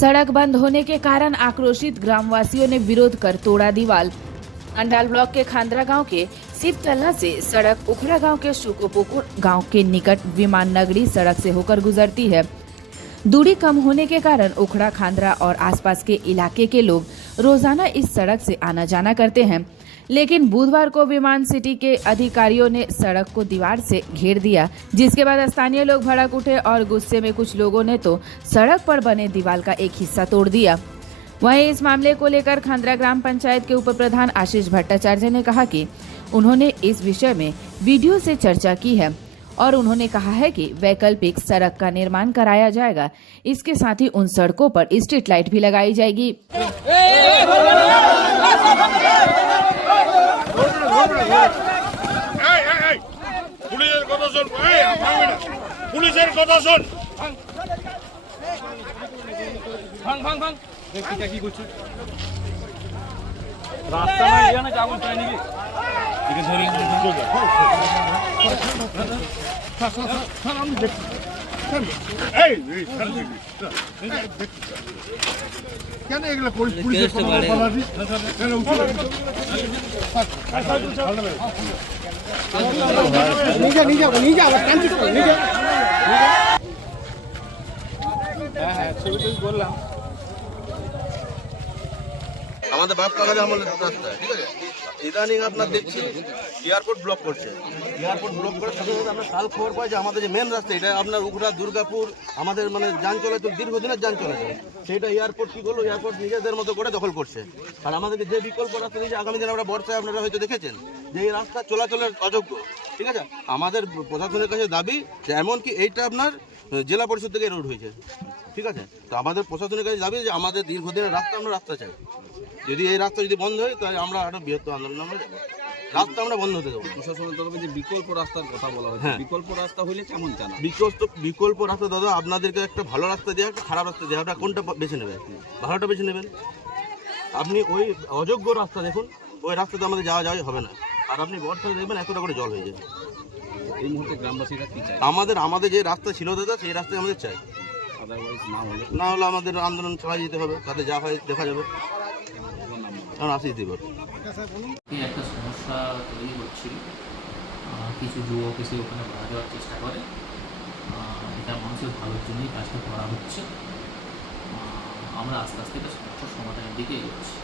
सड़क बंद होने के कारण आक्रोशित ग्रामवासियों ने विरोध कर तोड़ा दीवार। अंडाल ब्लॉक के खांद्रा गांव के सिवतला से सड़क उखड़ा गांव के शुकोपुकुर गांव के निकट विमान नगरी सड़क से होकर गुजरती है। दूरी कम होने के कारण उखड़ा, खांद्रा और आसपास के इलाके के लोग रोजाना इस सड़क से आना जाना करते हैं, लेकिन बुधवार को विमान सिटी के अधिकारियों ने सड़क को दीवार से घेर दिया, जिसके बाद स्थानीय लोग भड़क उठे और गुस्से में कुछ लोगों ने तो सड़क पर बने दीवार का एक हिस्सा तोड़ दिया। वहीं इस मामले को लेकर खांद्रा ग्राम पंचायत के उप प्रधान आशीष भट्टाचार्य ने कहा कि उन्होंने इस विषय में वीडियो से चर्चा की है और उन्होंने कहा है कि वैकल्पिक सड़क का निर्माण कराया जाएगा। इसके साथ ही उन सड़कों पर स्ट्रीट लाइट भी लगाई जाएगी। রাস্তা নাই এখানে যাগুন চাই নাকি এখানে ধরে কেন এগুলো পুলিশের কথা বললাম আমাদের বাপ কাকাদের আমলের রাস্তা, ঠিক আছে। ইদানিং আপনার দেখছি এয়ারপোর্ট ব্লক করছে, এয়ারপোর্ট ব্লক করার সাথে সাথে আমরা কাল খবর পাই যে আমাদের যে মেন রাস্তা এটা আপনার উখড়া দুর্গাপুর আমাদের মানে যান চলাচল দীর্ঘদিনের যান চলাচল, সেইটা এয়ারপোর্ট কী করলো, এয়ারপোর্ট নিজেদের মতো করে দখল করছে। আর আমাদেরকে যে বিকল্প রাস্তা দিয়েছে, আগামী দিনে আমরা বর্ষায় আপনারা হয়তো দেখেছেন যে এই রাস্তা চলাচলের অযোগ্য, ঠিক আছে। আমাদের প্রশাসনের কাছে দাবি যে এমনকি এইটা আপনার জেলা পরিষদ থেকে রোড হয়েছে, ঠিক আছে। তো আমাদের প্রশাসনের কাছে দাবি যে আমাদের দীর্ঘদিনের রাস্তা আমরা রাস্তা চাই। যদি এই রাস্তা যদি বন্ধ হয় তাহলে আমরা আরো বৃহত্তর আন্দোলন আমরা যাবো, রাস্তা আমরা বন্ধ হতে দেবো। প্রশাসনের তরফে যে বিকল্প রাস্তার কথা বলা হয়, বিকল্প রাস্তা হইলে কেমন চান? বিকল্প রাস্তা দাদা আপনাদেরকে একটা ভালো রাস্তা দেওয়া, একটা খারাপ রাস্তা দেওয়া, ওটা কোনটা বেছে নেবেন? ভালোটা বেছে নেবেন। আপনি ওই অযোগ্য রাস্তা দেখুন, ওই রাস্তাতে আমাদের যাওয়া হবে না। আর আপনি বর্ষায় দেখবেন এতটা করে জল হয়ে যায়। এই মুহূর্তে গ্রামবাসীরা কি চায়? আমাদের যে রাস্তা ছিল দাদা, সেই রাস্তায় আমাদের চাই। আদারওয়াইজ না হলে আমাদের আন্দোলন চালিয়ে যেতে হবে, তাতে যা হয় দেখা যাবে। আশিস দিবস একটা সমস্যা তৈরি হচ্ছিল, কিছু যুবক এসে ওখানে ভাড়া দেওয়ার চেষ্টা করে। এটা মানুষের ভালোর জন্যই কাজটা করা হচ্ছে। আমরা আস্তে আস্তে একটা সমস্যার সমাধানের দিকে এগোচ্ছি।